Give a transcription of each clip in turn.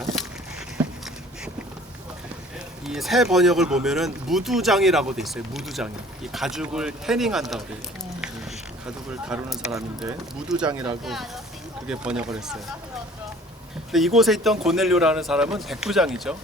있습니다. 이 새 번역을 보면은 무두장이라고 돼 있어요. 무두장이. 이 가죽을 태닝한다고 그래요. 가죽을 다루는 사람인데 무두장이라고 그게 번역을 했어요. 근데 이곳에 있던 고넬료라는 사람은 백부장이죠.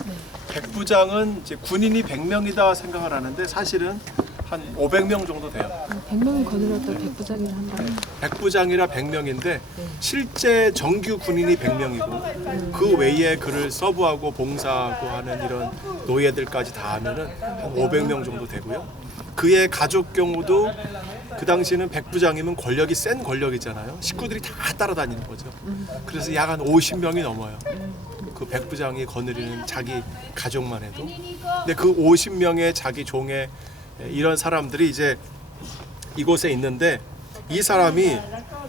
백부장은 이제 군인이 100명이다 생각을 하는데 사실은 한 500명 정도 돼요. 100명이 거느렸던 백부장이라 한다면 백부장이라 100명인데 실제 정규 군인이 100명이고 그 외에 그를 서브하고 봉사하고 하는 이런 노예들까지 다 하면은 한 500명 정도 되고요. 그의 가족 경우도 그 당시에는 백부장이면 권력이 센 권력이잖아요. 식구들이 다 따라다니는 거죠. 그래서 약 한 50명이 넘어요. 그 백부장이 거느리는 자기 가족만 해도. 근데 그 50명의 자기 종의 이런 사람들이 이제 이곳에 있는데 이 사람이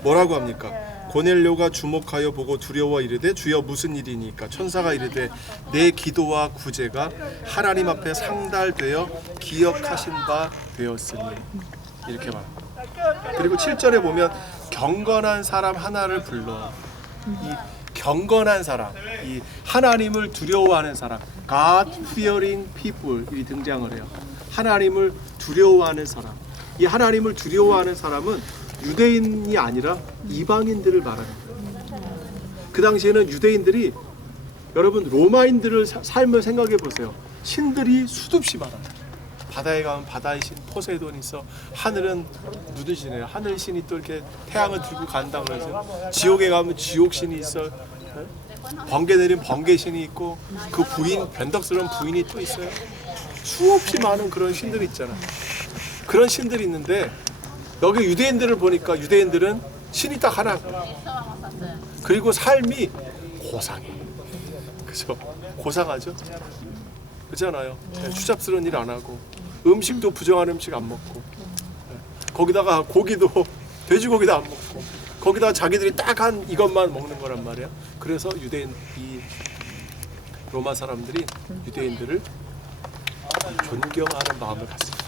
뭐라고 합니까? 고넬료가 주목하여 보고 두려워 이르되 주여 무슨 일이니까? 천사가 이르되 내 기도와 구제가 하나님 앞에 상달되어 기억하신 바 되었으니 이렇게 말합니다. 그리고 7절에 보면 경건한 사람 하나를 불러. 이 경건한 사람, 이 하나님을 두려워하는 사람, God fearing people이 등장을 해요. 하나님을 두려워하는 사람. 이 하나님을 두려워하는 사람은 유대인이 아니라 이방인들을 말하는 거예요. 그 당시에는 유대인들이 여러분 로마인들을 삶을 생각해 보세요. 신들이 수없이 많아요. 바다에 가면 바다의 신 포세이돈이 있어. 하늘은 무슨 신이에요? 하늘 신이 또 이렇게 태양을 들고 간다 그러죠. 지옥에 가면 지옥 신이 있어. 번개 내린 번개 신이 있고 그 부인 변덕스러운 부인이 또 있어요. 수없이 많은 그런 신들이 있잖아요. 그런 신들이 있는데 여기 유대인들을 보니까 유대인들은 신이 딱 하나. 그리고 삶이 고상해. 그죠? 고상하죠? 그렇잖아요. 추잡스러운 일 안 하고 음식도 부정한 음식 안 먹고 거기다가 고기도 돼지고기도 안 먹고 거기다가 자기들이 딱 한 이것만 먹는 거란 말이야. 그래서 유대인 이 로마 사람들이 유대인들을 존경하는 마음을 갖습니다.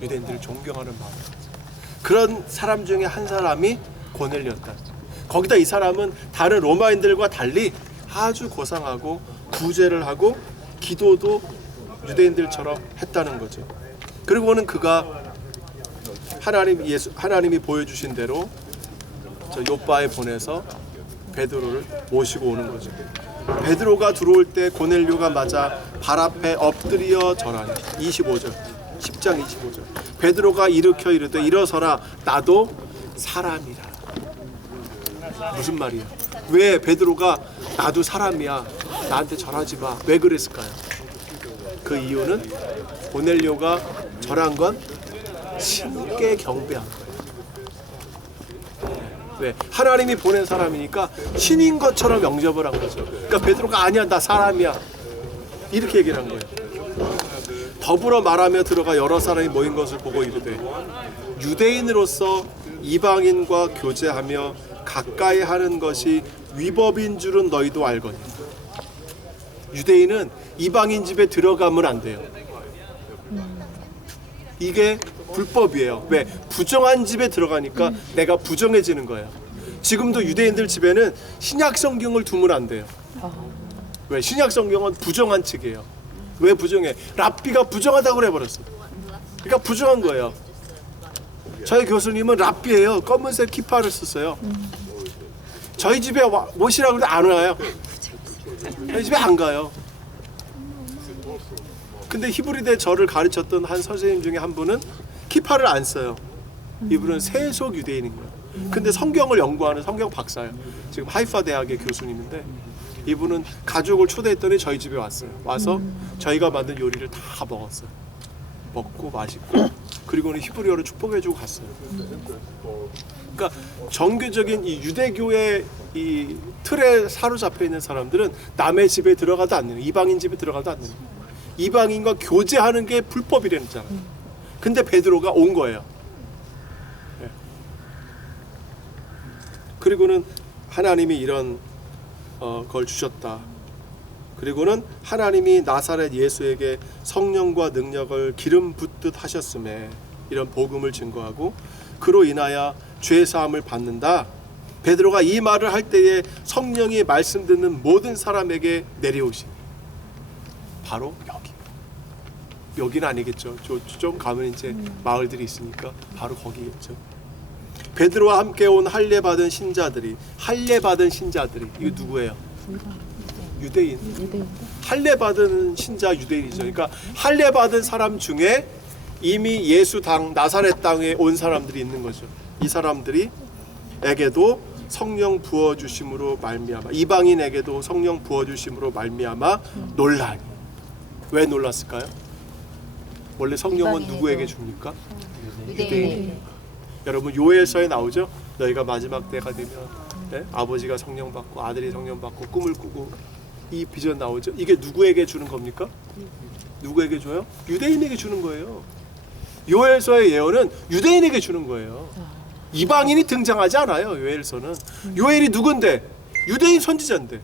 유대인들을 존경하는 마음을 갖습니다. 그런 사람 중에 한 사람이 고넬료였다. 거기다 이 사람은 다른 로마인들과 달리 아주 고상하고 구제를 하고 기도도 유대인들처럼 했다는 거죠. 그리고는 그가 하나님이 보여주신 대로 저 요빠에 보내서 베드로를 모시고 오는 거죠. 베드로가 들어올 때 고넬료가 맞아 발 앞에 엎드려 절하니 25절 10장 25절 베드로가 일으켜 이르되 일어서라 나도 사람이라. 무슨 말이야? 왜 베드로가 나도 사람이야 나한테 절하지 마 왜 그랬을까요? 그 이유는 고넬료가 절한 건 신께 경배한 거예요. 왜? 하나님이 보낸 사람이니까 신인 것처럼 영접을 한 거죠. 그러니까 베드로가 아니야 나 사람이야 이렇게 얘기를 한 거예요. 더불어 말하며 들어가 여러 사람이 모인 것을 보고 이르되 유대인으로서 이방인과 교제하며 가까이 하는 것이 위법인 줄은 너희도 알거니. 유대인은 이방인 집에 들어가면 안 돼요. 이게 불법이에요. 왜? 부정한 집에 들어가니까 내가 부정해지는 거예요. 지금도 유대인들 집에는 신약 성경을 두면 안 돼요. 왜? 신약 성경은 부정한 책이에요. 왜 부정해? 랍비가 부정하다고 해버렸어. 그러니까 부정한 거예요. 저희 교수님은 랍비예요. 검은색 키파를 썼어요. 저희 집에 모시라고 해도 안 와요. 저희 집에 안 가요. 근데 히브리대 저를 가르쳤던 한 선생님 중에 한 분은 키파를 안 써요. 이분은 세속 유대인인 거예요. 근데 성경을 연구하는 성경 박사예요. 지금 하이파 대학의 교수님인데 이분은 가족을 초대했더니 저희 집에 왔어요. 와서 저희가 만든 요리를 다 먹었어요. 먹고 맛있고 그리고는 히브리어를 축복해주고 갔어요. 그러니까 정교적인 이 유대교의 이 틀에 사로잡혀 있는 사람들은 남의 집에 들어가도 안 되는, 이방인 집에 들어가도 안 되는, 이방인과 교제하는 게 불법이라잖아요. 근데 베드로가 온 거예요. 네. 그리고는 하나님이 이런 걸 주셨다. 그리고는 하나님이 나사렛 예수에게 성령과 능력을 기름 붓듯 하셨음에 이런 복음을 증거하고 그로 인하여 죄 사함을 받는다. 베드로가 이 말을 할 때에 성령이 말씀 듣는 모든 사람에게 내려오시니 바로 여기는 아니겠죠. 좀 가면 이제 마을들이 있으니까 바로 거기겠죠. 베드로와 함께 온 할례 받은 신자들이 이거 누구예요? 유대인. 할례 받은 신자 유대인이죠. 그러니까 할례 받은 사람 중에 이미 예수 당 나사렛 땅에 온 사람들이 있는 거죠. 이 사람들이에게도 성령 부어 주심으로 말미암아, 이방인에게도 성령 부어 주심으로 말미암아 놀라니. 왜 놀랐을까요? 원래 성령은 누구에게 줍니까? 유대인. 여러분 요엘서에 나오죠. 너희가 마지막 때가 되면 아버지가 성령 받고 아들이 성령 받고 꿈을 꾸고 이 비전 나오죠. 이게 누구에게 주는 겁니까? 누구에게 줘요? 유대인에게 주는 거예요. 요엘서의 예언은 유대인에게 주는 거예요. 이방인이 등장하지 않아요. 요엘서는. 요엘이 누군데? 유대인 선지자인데.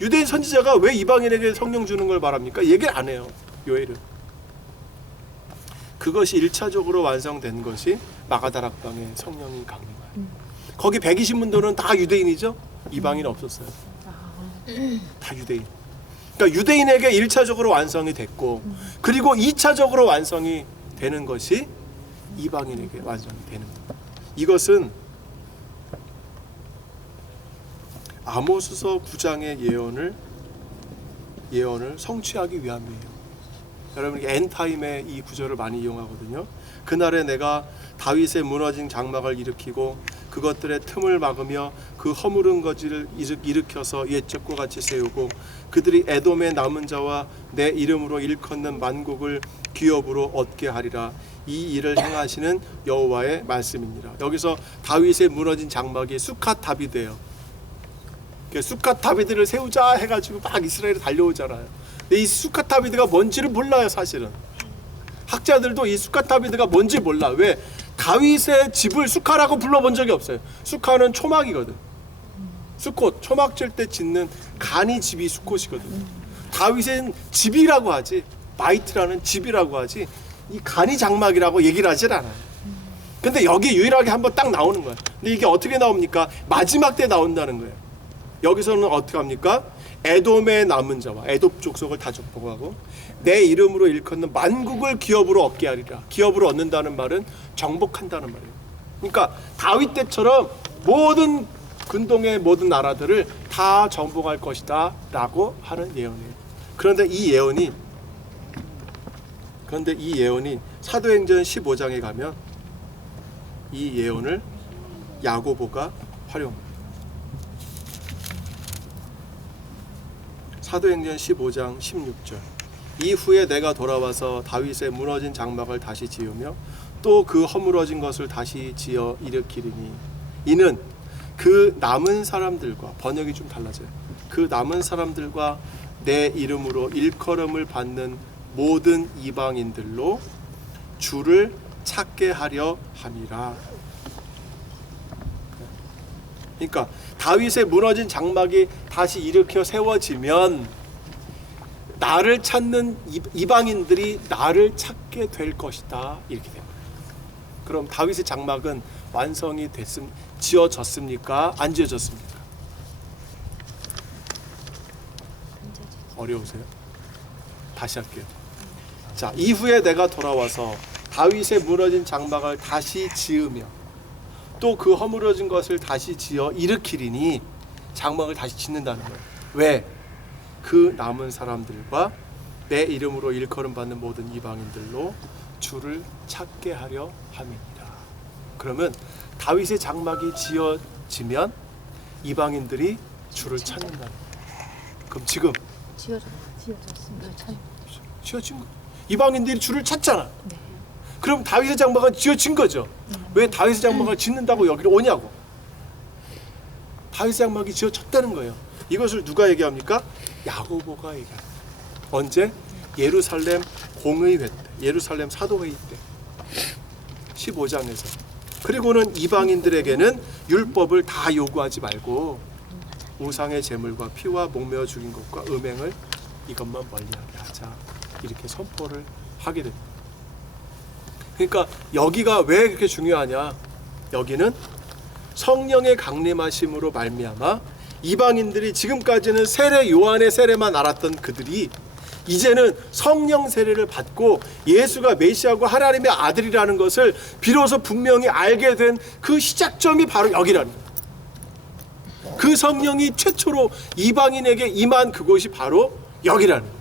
유대인 선지자가 왜 이방인에게 성령 주는 걸 말합니까? 얘기를 안 해요. 요엘은. 그것이 1차적으로 완성된 것이 마가다락방의 성령이 강림하여. 거기 120문도는 다 유대인이죠. 이방인 없었어요. 다 유대인. 그러니까 유대인에게 1차적으로 완성이 됐고, 그리고 2차적으로 완성이 되는 것이 이방인에게 완성이 되는 겁니다. 이것은 아모스서 9장의 예언을 성취하기 위함이에요. 여러분 엔타임에 이 구절을 많이 이용하거든요. 그날에 내가 다윗의 무너진 장막을 일으키고 그것들의 틈을 막으며 그 허물은 거지를 일으켜서 옛적과 같이 세우고 그들이 에돔의 남은 자와 내 이름으로 일컫는 만국을 기업으로 얻게 하리라. 이 일을 행하시는 여호와의 말씀이니라. 여기서 다윗의 무너진 장막이 수캇 다비드예요. 수캇 다비드를 세우자 해가지고 막 이스라엘에 달려오잖아요. 근데 이 수캇 다비드가 뭔지를 몰라요. 사실은 학자들도 이 수캇 다비드가 뭔지 몰라. 왜? 다윗의 집을 수카라고 불러본 적이 없어요. 수카는 초막이거든. 수콧, 초막 질 때 짓는 간이 집이 수콧이거든. 다윗은 집이라고 하지, 마이트라는 집이라고 하지, 이 간이 장막이라고 얘기를 하질 않아요. 근데 여기 유일하게 한번 딱 나오는 거야. 근데 이게 어떻게 나옵니까? 마지막 때 나온다는 거예요. 여기서는 어떻게 합니까? 에돔의 남은 자와 에돔 족속을 다 족보하고 내 이름으로 일컫는 만국을 기업으로 얻게 하리라. 기업으로 얻는다는 말은 정복한다는 말이에요. 그러니까 다윗 때처럼 모든 근동의 모든 나라들을 다 정복할 것이다 라고 하는 예언이에요. 그런데 이 예언이 사도행전 15장에 가면 이 예언을 야고보가 활용합니다. 사도행전 15장 16절. 이후에 내가 돌아와서 다윗의 무너진 장막을 다시 지으며 또 그 허물어진 것을 다시 지어 일으키리니 이는 그 남은 사람들과, 번역이 좀 달라져요. 그 남은 사람들과 내 이름으로 일컬음을 받는 모든 이방인들로 주를 찾게 하려 함이라. 그러니까 다윗의 무너진 장막이 다시 일으켜 세워지면 나를 찾는 이방인들이 나를 찾게 될 것이다. 이렇게 됩니다. 그럼 다윗의 장막은 완성이 지어졌습니까? 안 지어졌습니까? 어려우세요? 다시 할게요. 자, 이후에 내가 돌아와서 다윗의 무너진 장막을 다시 지으며 또 그 허물어진 것을 다시 지어 일으키리니 장막을 다시 짓는다는 거예요. 왜? 그 남은 사람들과 내 이름으로 일컬음 받는 모든 이방인들로 주를 찾게 하려 함이니라. 그러면 다윗의 장막이 지어지면 이방인들이 주를 찾는다는 거예요. 그럼 지금 지어진 거. 이방인들이 주를 찾잖아. 네. 그럼 다윗의 장막은 지어진 거죠. 왜 다윗의 장막을 짓는다고 여기로 오냐고. 다윗의 장막이 지어졌다는 거예요. 이것을 누가 얘기합니까? 야고보가 얘기합니다. 언제? 예루살렘 공의회 때, 예루살렘 사도회의 때 15장에서. 그리고는 이방인들에게는 율법을 다 요구하지 말고 우상의 제물과 피와 목매어 죽인 것과 음행을 이것만 멀리하게 하자, 이렇게 선포를 하게 됩니다. 그러니까 여기가 왜 그렇게 중요하냐? 여기는 성령의 강림하심으로 말미암아 이방인들이 지금까지는 세례 요한의 세례만 알았던 그들이 이제는 성령 세례를 받고 예수가 메시아고 하나님의 아들이라는 것을 비로소 분명히 알게 된 그 시작점이 바로 여기라는 거예요. 그 성령이 최초로 이방인에게 임한 그곳이 바로 여기라는 거예요.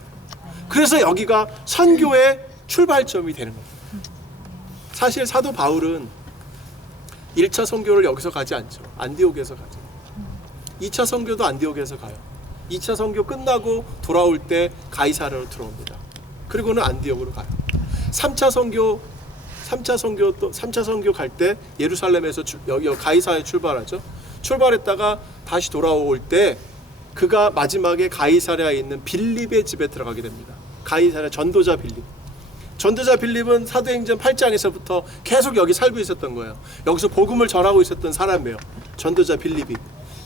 그래서 여기가 선교의 출발점이 되는 거예요. 사실 사도 바울은 1차 선교를 여기서 가지 않죠. 안디옥에서 가죠. 2차 선교도 안디옥에서 가요. 2차 선교 끝나고 돌아올 때 가이사랴로 들어옵니다. 그리고는 안디옥으로 가요. 3차 선교 갈 때 예루살렘에서 여기 가이사랴에 출발하죠. 출발했다가 다시 돌아올 때 그가 마지막에 가이사랴에 있는 빌립의 집에 들어가게 됩니다. 가이사랴 전도자 빌립. 전도자 빌립은 사도행전 8장에서부터 계속 여기 살고 있었던 거예요. 여기서 복음을 전하고 있었던 사람이에요. 전도자 빌립이.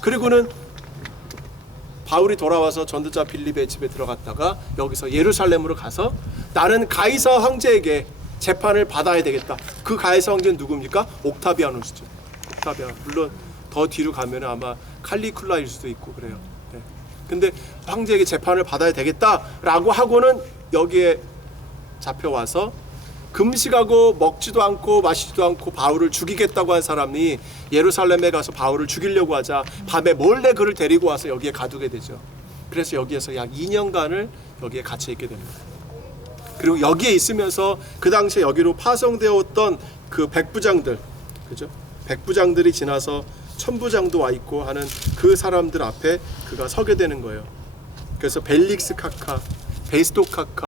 그리고는 바울이 돌아와서 전도자 빌립의 집에 들어갔다가 여기서 예루살렘으로 가서 나는 가이사 황제에게 재판을 받아야 되겠다. 그 가이사 황제는 누굽니까? 옥타비아누스죠. 옥타비아누스. 물론 더 뒤로 가면 아마 칼리쿨라일 수도 있고 그래요. 네. 근데 황제에게 재판을 받아야 되겠다라고 하고는 여기에 잡혀와서 금식하고 먹지도 않고 마시지도 않고 바울을 죽이겠다고 한 사람이 예루살렘에 가서 바울을 죽이려고 하자 밤에 몰래 그를 데리고 와서 여기에 가두게 되죠. 그래서 여기에서 약 2년간을 여기에 갇혀 있게 됩니다. 그리고 여기에 있으면서 그 당시에 여기로 파송되었던 그 백부장들, 그죠? 백부장들이 지나서 천부장도 와 있고 하는 그 사람들 앞에 그가 서게 되는 거예요. 그래서 벨릭스 카카, 베스토 카카